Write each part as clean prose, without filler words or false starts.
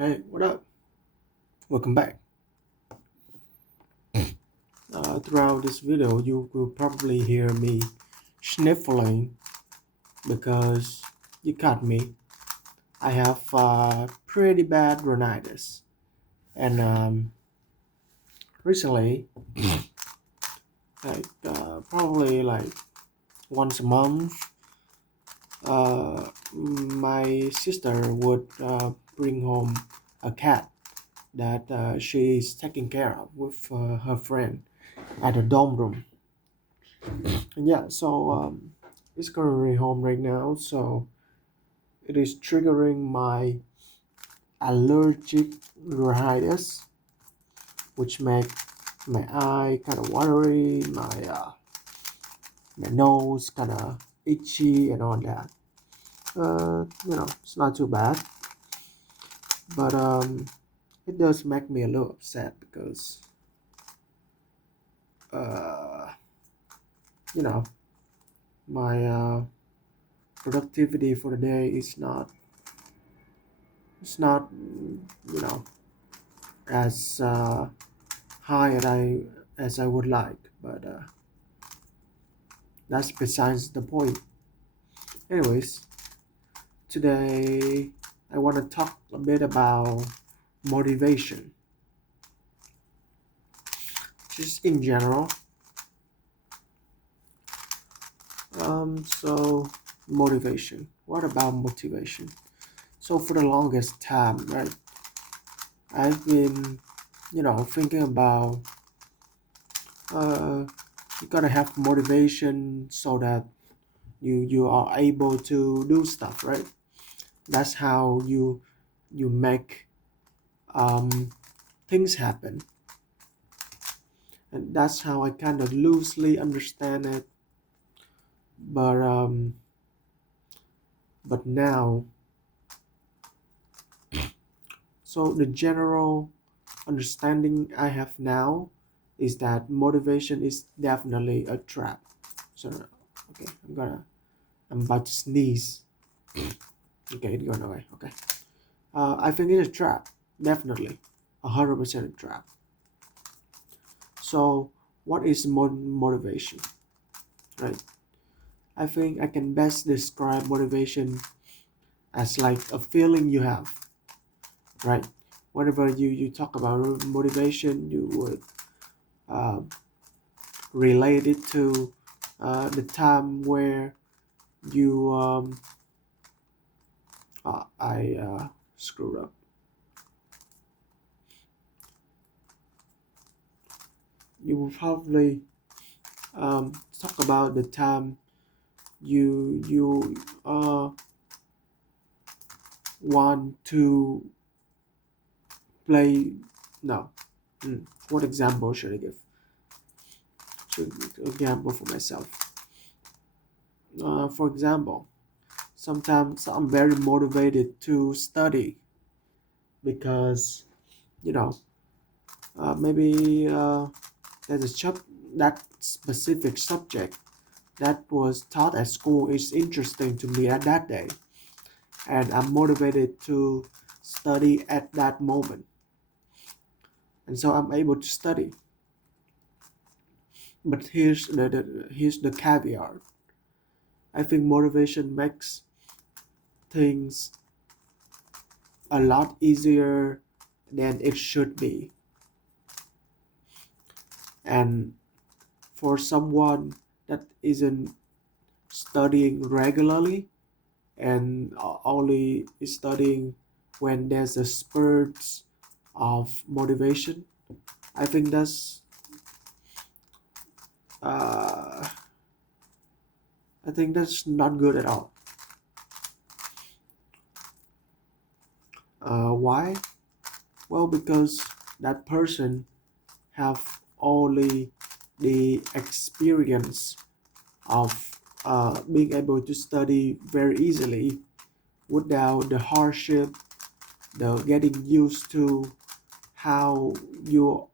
Hey, what up? Welcome back. Throughout this video, you will probably hear me sniffling because you caught me. I have pretty bad rhinitis, and recently, probably like once a month, my sister would bring home a cat that she is taking care of with her friend at a dorm room. And yeah, so it's currently home right now, so it is triggering my allergic rhinitis, which make my eye kind of watery, my nose kind of itchy and all that. It's not too bad, but it does make me a little upset because uh, you know my productivity for the day is not it's not as high as I would like, but that's besides the point. Anyways, today I want to talk a bit about motivation, just in general. So motivation. What about motivation? So for the longest time, right, I've been, thinking about uh, you gotta have motivation so that you are able to do stuff, right? That's how you make um, things happen, and that's how I kind of loosely understand it. But now, so the general understanding I have now is that motivation is definitely a trap. So okay, I'm about to sneeze. Okay, it gone away. Okay, I think it's a trap, definitely, 100% a trap. So what is motivation, right? I think I can best describe motivation as like a feeling you have, right? Whenever you talk about motivation, you would uh, relate it to the time where you I screwed up. You will probably talk about the time you want to play. No. What example should I give? Should example for myself. For example, sometimes I'm very motivated to study because you know maybe there's that specific subject that was taught at school is interesting to me at that day, and I'm motivated to study at that moment, and so I'm able to study. But here's the caveat. I think motivation makes things a lot easier than it should be. And for someone that isn't studying regularly and only studying when there's a spurt of motivation, I think uh, that's not good at all. Why? Well, because that person have only the experience of being able to study very easily without the hardship, the getting used to how you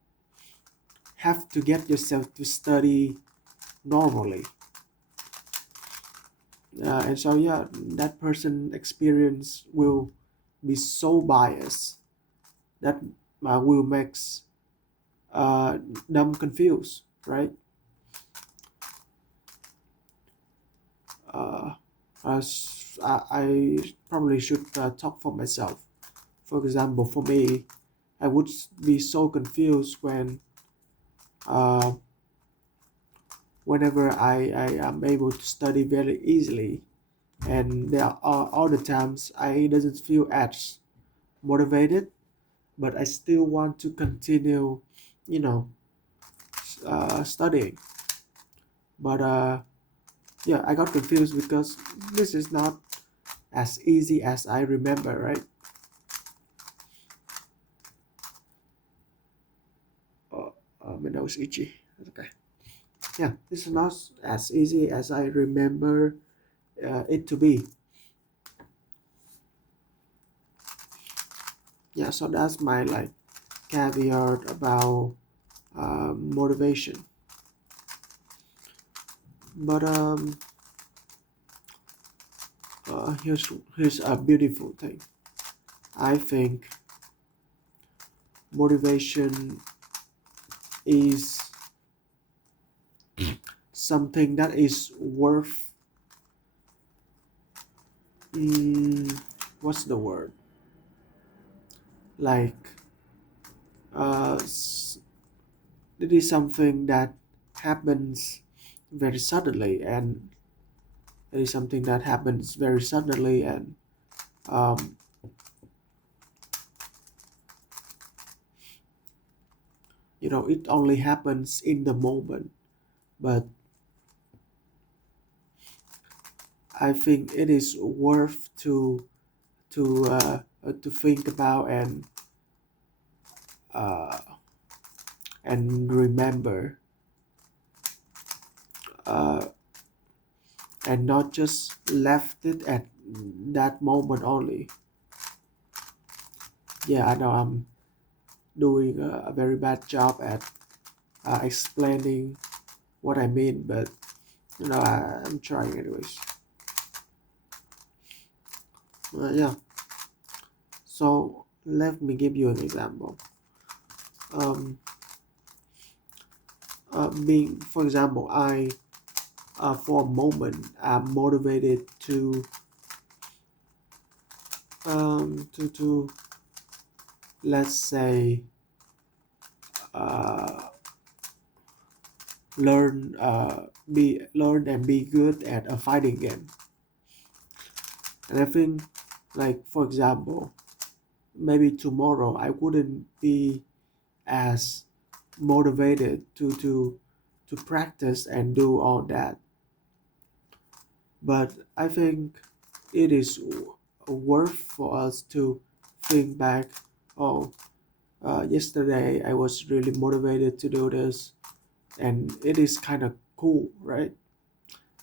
have to get yourself to study normally. And so yeah, that person experience will be so biased that will makes uh, them confused, right? uh, I probably should talk for myself. For example, for me, I would be so confused uh, whenever I am able to study very easily, and there are all the times I doesn't feel as motivated, but I still want to continue, you know, studying. But yeah, I got confused because this is not as easy as I remember, right? Uh, my nose itchy. Okay. Yeah, this is not as easy as I remember it to be. Yeah, so that's my like caveat about motivation. But here's a beautiful thing. I think motivation is something that is worth. Mm, what's the word? Like uh, it is something that happens very suddenly, and it is something that happens very suddenly, and um, it only happens in the moment. But I think it is worth to think about uh, and remember, uh, and not just left it at that moment only. Yeah, I know I'm doing a very bad job at explaining what I mean, but I'm trying anyways. Yeah, so let me give you an example. Um, being, for example, I for a moment I'm motivated to let's say uh, learn and be good at a fighting game. And I think, like, for example, maybe tomorrow I wouldn't be as motivated to practice and do all that. But I think it is worth for us to think back. Oh, yesterday I was really motivated to do this, and it is kind of cool, right?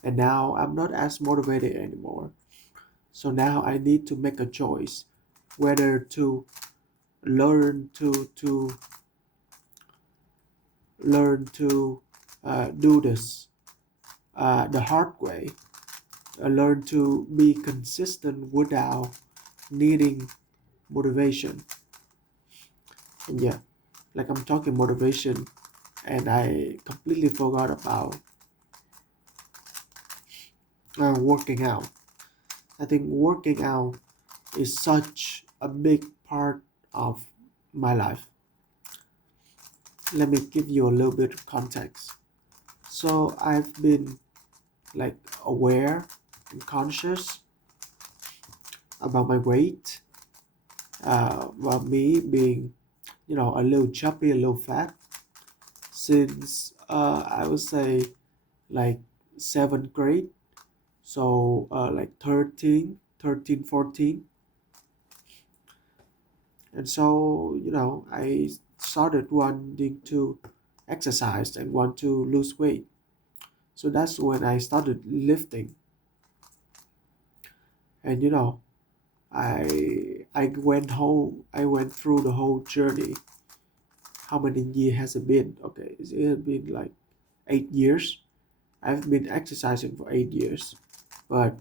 And now I'm not as motivated anymore. So now I need to make a choice whether to learn to do this the hard way, learn to be consistent without needing motivation. And yeah, like I'm talking motivation, and I completely forgot about working out. I think working out is such a big part of my life. Let me give you a little bit of context. So I've been like aware and conscious about my weight, about me being, a little chubby, a little fat, since I would say like seventh grade. So like 14. And so, I started wanting to exercise and want to lose weight. So that's when I started lifting. And I went through the whole journey. How many years has it been? Okay, it has been like 8 years. I've been exercising for 8 years. But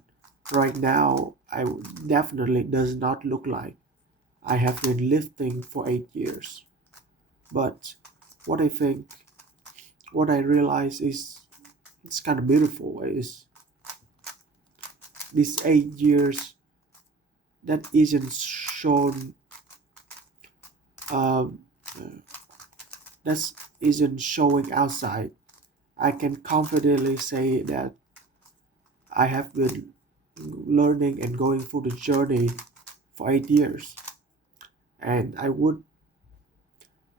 right now I definitely does not look like I have been lifting for 8 years. But what I think, what I realize is it's kind of beautiful is these 8 years that isn't shown, um, that isn't showing outside. I can confidently say that I have been learning and going through the journey for 8 years, and I would,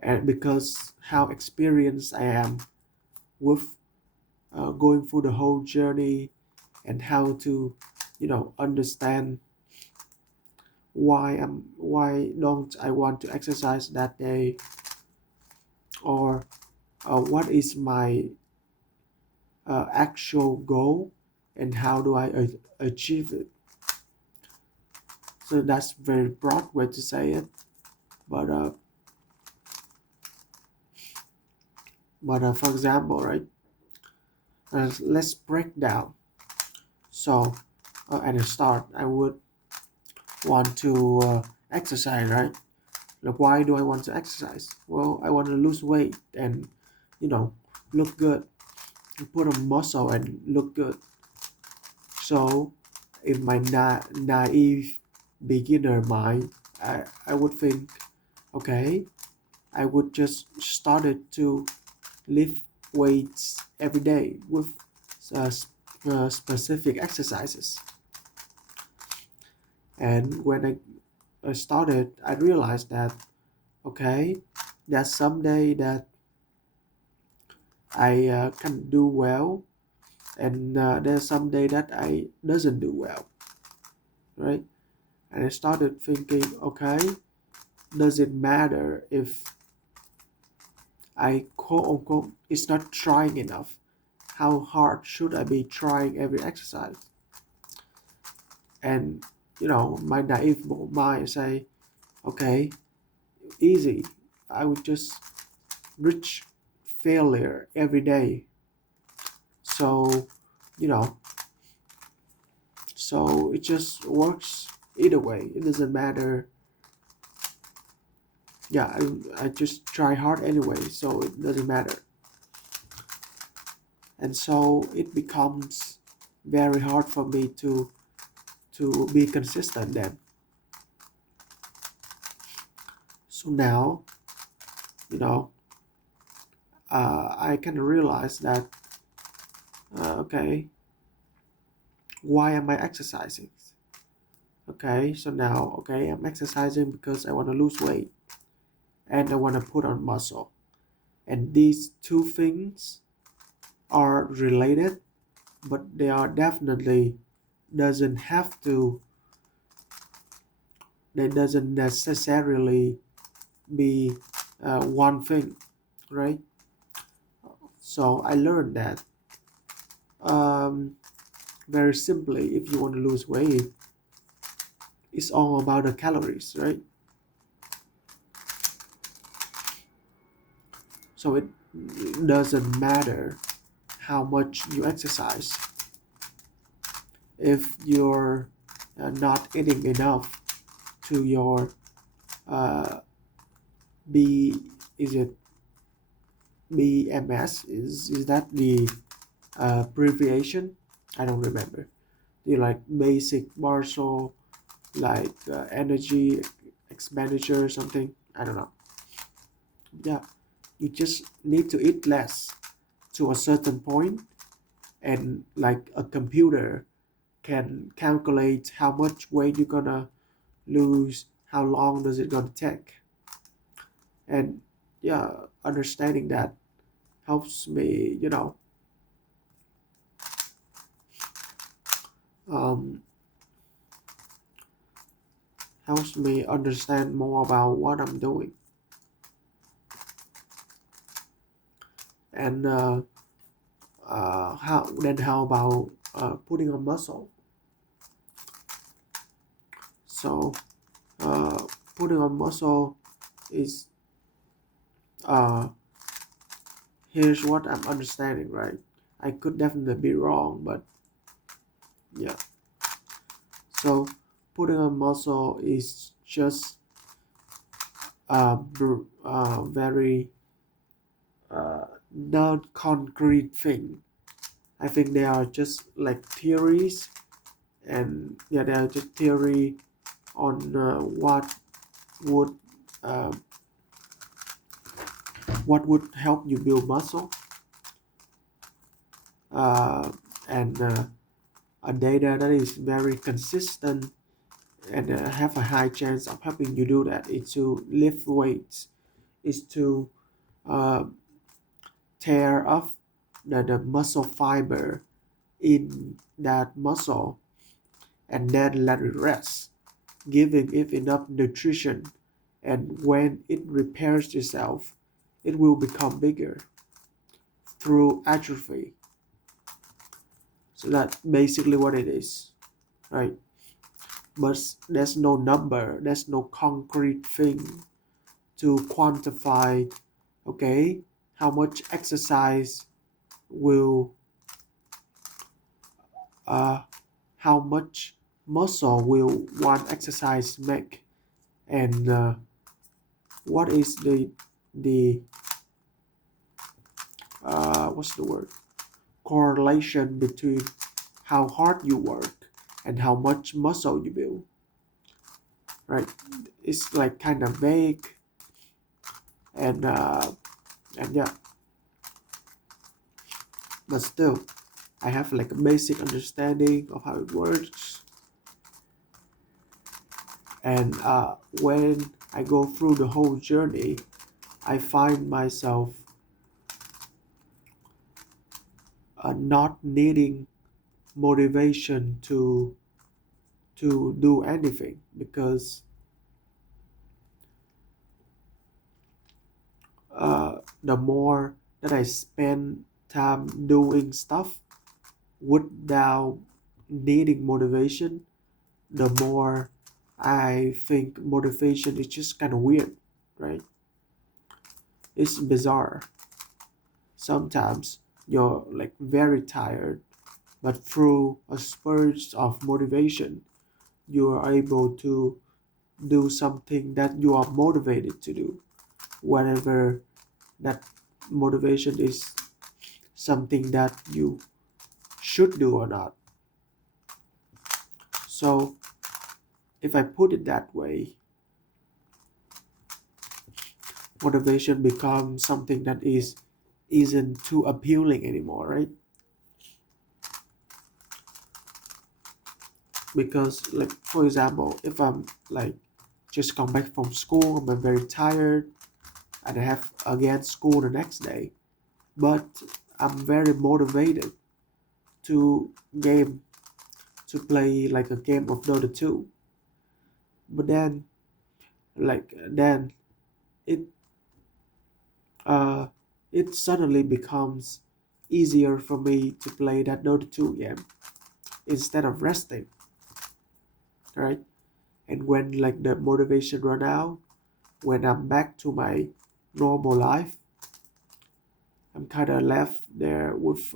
and because how experienced I am with going through the whole journey and how to, understand why don't I want to exercise that day, or what is my actual goal and how do I achieve it. So that's very broad way to say it, but for example, right? Let's break down. So at the start, I would want to exercise, right? Like, why do I want to exercise? Well, I want to lose weight and, you know, look good, put on muscle and look good. So, in my naive beginner mind, I would think, okay, I would just started to lift weights every day with specific exercises. And when I started, I realized that, okay, there's some day that I can do well, and there's some day that I doesn't do well, right? And I started thinking, okay, does it matter if I quote unquote is not trying enough? How hard should I be trying every exercise? And my naive mind say, okay, easy. I would just reach failure every day. So, you know, so it just works either way. It doesn't matter. Yeah, I just try hard anyway, so it doesn't matter. And so it becomes very hard for me to be consistent then. So now, you know, I can realize that, okay, why am I exercising? Okay, so now, okay, I'm exercising because I want to lose weight and I want to put on muscle. And these two things are related, but they are definitely doesn't have to, they doesn't necessarily be one thing, right? So I learned that, um, very simply, if you want to lose weight, it's all about the calories, right? So it doesn't matter how much you exercise if you're not eating enough to your uh, B, is it BMS? Is that the abbreviation? I don't remember. The like basic muscle, like energy expenditure or something. I don't know. Yeah, you just need to eat less to a certain point, and like a computer can calculate how much weight you're gonna lose, how long does it gonna take, and yeah, understanding that helps me, um, helps me understand more about what I'm doing, and how about putting on muscle. So uh, putting on muscle is, uh, here's what I'm understanding, right? I could definitely be wrong, but yeah. So putting on muscle is just very non-concrete thing. I think they are just like theories, and yeah, they are just theory on would uh, what would help you build muscle, uh, and a data that is very consistent and have a high chance of helping you do that is to lift weights, is to uh, tear off the muscle fiber in that muscle and then let it rest, giving it enough nutrition. And when it repairs itself, it will become bigger through atrophy. So that's basically what it is, right? But there's no number, there's no concrete thing to quantify, okay, how much exercise will, uh, how much muscle will one exercise make, and what is the what's the word, correlation between how hard you work and how much muscle you build, right? It's like kind of vague, and yeah, but still I have like a basic understanding of how it works. And when I go through the whole journey, I find myself not needing motivation to do anything, because the more that I spend time doing stuff without needing motivation, the more I think motivation is just kind of weird, right? It's bizarre. Sometimes you're like very tired, but through a spurge of motivation, you are able to do something that you are motivated to do, whatever that motivation is, something that you should do or not. So if I put it that way, motivation becomes something that isn't too appealing anymore, right? Because like for example, if I'm like just come back from school, I'm very tired and I have again school the next day, but I'm very motivated to game to play like a game of Dota 2. But then it uh it suddenly becomes easier for me to play that Dota 2 game instead of resting, right? And when like the motivation run out, when I'm back to my normal life, I'm kind of left there with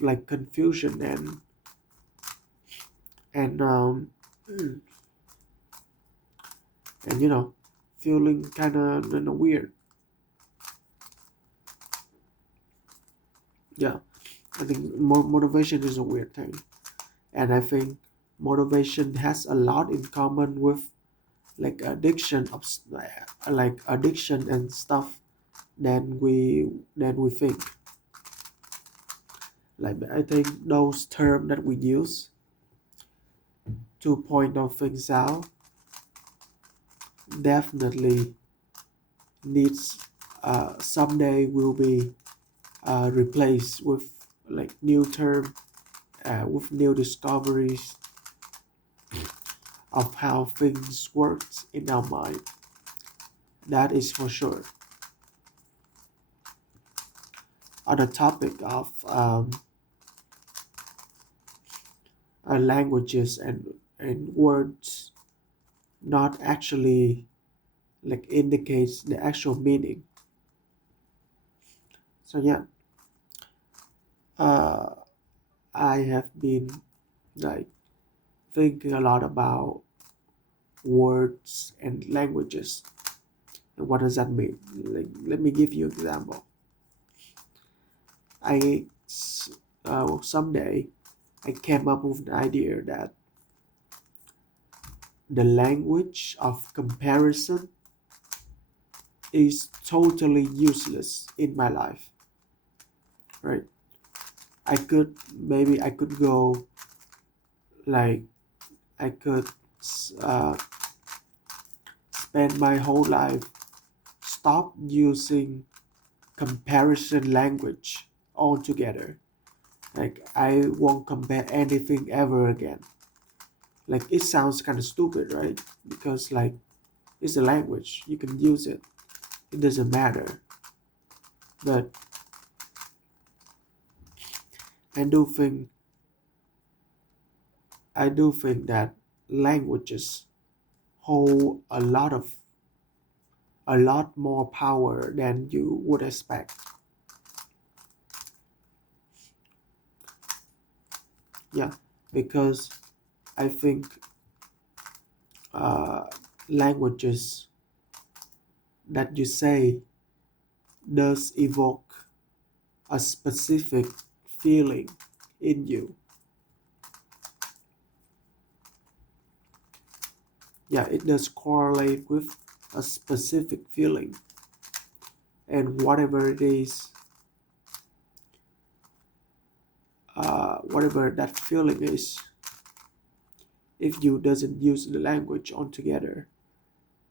like confusion and and feeling kind of weird. Yeah, I think motivation is a weird thing, and I think motivation has a lot in common with like addiction and stuff than we think. Like I think those terms that we use to point out things out definitely needs someday will be replaced with like new term, with new discoveries of how things works in our mind. That is for sure. On the topic of languages and words not actually like indicates the actual meaning. So yeah, uh, I have been like thinking a lot about words and languages. And what does that mean? Like, let me give you an example. I Someday I came up with the idea that the language of comparison is totally useless in my life, right? I could go, like, I could uh, spend my whole life stop using comparison language altogether. Like, I won't compare anything ever again. Like, it sounds kind of stupid, right? Because, like, it's a language, you can use it, it doesn't matter. But I do think I do think that languages hold a lot more power than you would expect. Yeah, because I think uh, languages that you say does evoke a specific feeling in you. Yeah, it does correlate with a specific feeling, and whatever that feeling is, if you doesn't use the language altogether,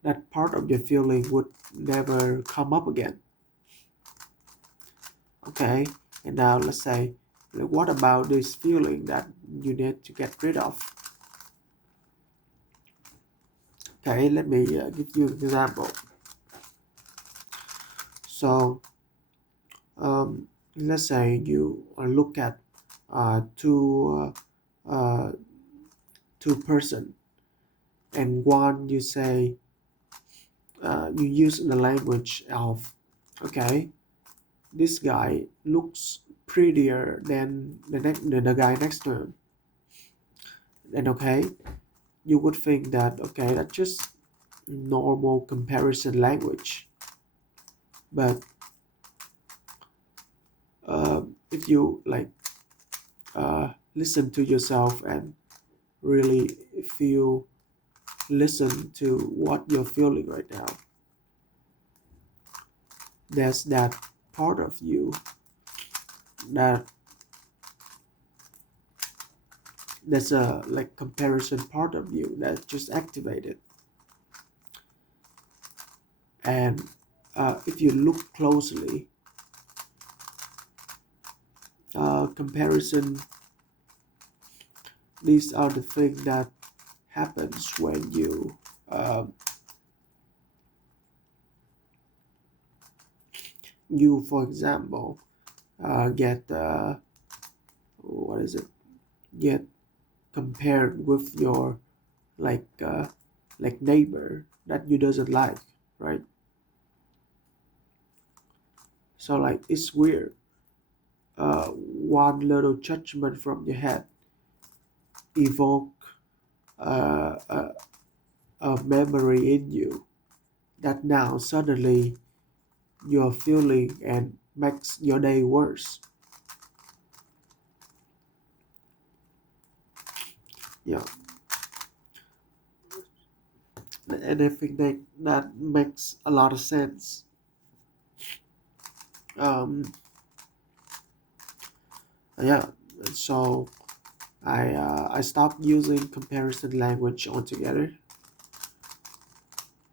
that part of your feeling would never come up again. Okay, and now let's say, like, what about this feeling that you need to get rid of? Okay, let me give you an example. So, let's say you look at two two person, and one you say, you use the language of, okay, this guy looks prettier than the guy next to him. And okay, you would think that, okay, that's just normal comparison language. But if you, like, listen to yourself and really feel listen to what you're feeling right now, there's that part of you, that there's a, like, comparison part of you that just activated. And if you look closely, comparison, these are the things that happens when you, for example, get what is it get compared with your, like, neighbor that you doesn't like, right? So, like, it's weird. One little judgment from your head evoke uh, a, a memory in you that now suddenly you're feeling and makes your day worse. Yeah, and I think that makes a lot of sense. Yeah, so I stopped using comparison language altogether,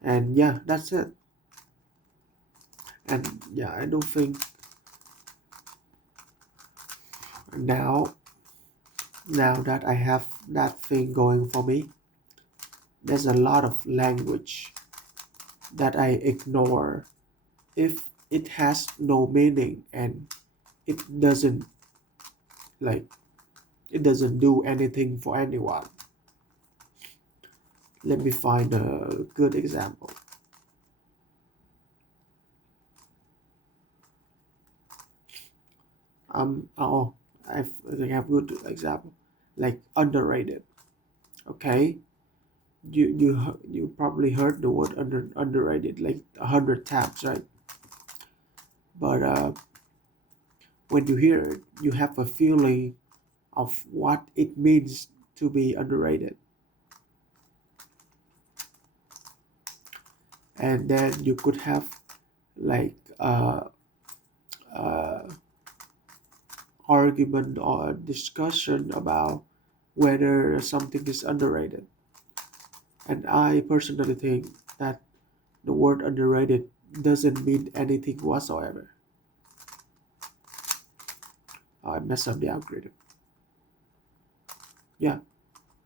and yeah, that's it. And yeah, I do think now now that I have that thing going for me, there's a lot of language that I ignore if it has no meaning, and it doesn't, like, it doesn't do anything for anyone. Let me find a good example. Oh, I think I have a good example, like underrated. Okay, You probably heard the word underrated like 100 times, right? But when you hear it, you have a feeling of what it means to be underrated, and then you could have like uh, argument or discussion about whether something is underrated. And I personally think that the word underrated doesn't mean anything whatsoever. I messed up the algorithm. Yeah,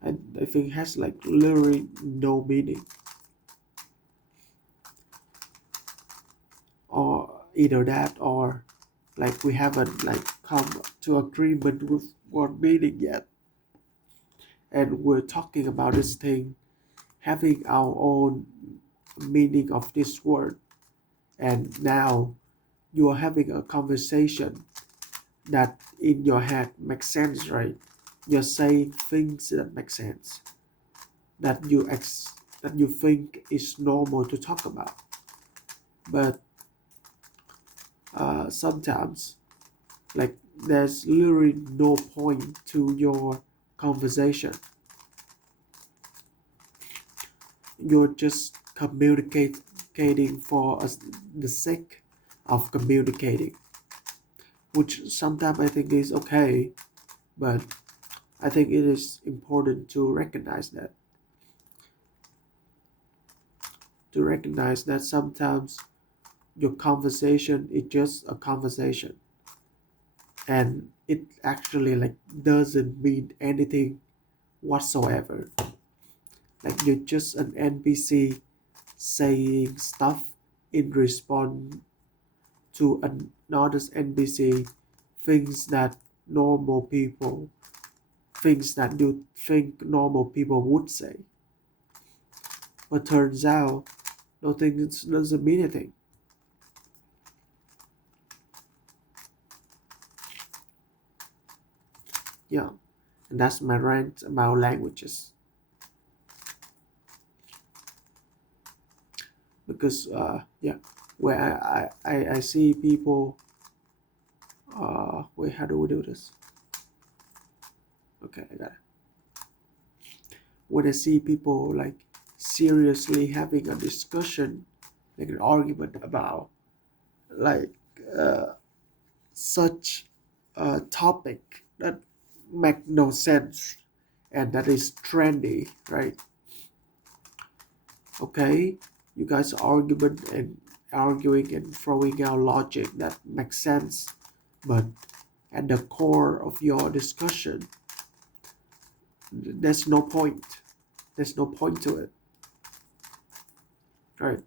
I think it has like literally no meaning, or either that or like we haven't like come to agreement with what meaning yet, and we're talking about this thing having our own meaning of this word, and now you are having a conversation that in your head makes sense, right? You're saying things that make sense, that you think is normal to talk about, but sometimes like there's literally no point to your conversation. You're just communicating for the sake of communicating, which sometimes I think is okay, but I think it is important to recognize that sometimes your conversation is just a conversation, and it actually like doesn't mean anything whatsoever. Like you're just an NPC saying stuff in response to another NPC, things that normal people things that you think normal people would say. But turns out nothing doesn't mean anything. Yeah, and that's my rant about languages. Because yeah, where I see people wait, how do we do this? Okay, I got it. When I see people like seriously having a discussion, like an argument about like uh, such a topic that make no sense and that is trendy, right? Okay, you guys arguing and throwing out logic that makes sense, but at the core of your discussion, there's no point. There's no point to it, right?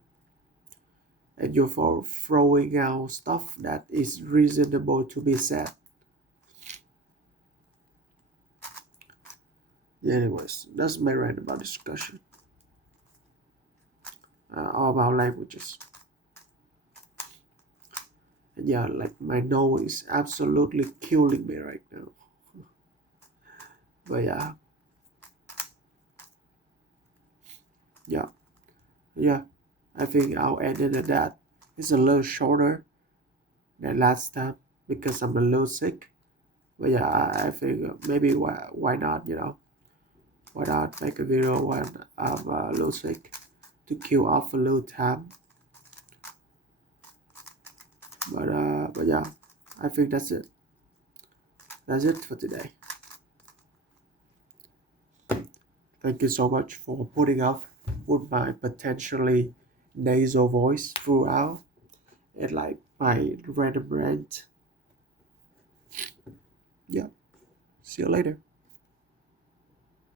And you're for throwing out stuff that is reasonable to be said. Yeah, anyways, that's my rant about discussion, all about languages. And yeah, like my nose is absolutely killing me right now. But yeah, yeah. I think I'll end it at that. It's a little shorter than last time because I'm a little sick. But yeah, I think maybe why not, why not make a video when I'm a little sick to kill off a little time. But yeah, I think that's it. That's it for today. Thank you so much for putting up with my potentially nasal voice throughout and like my random rant. Yeah, see you later.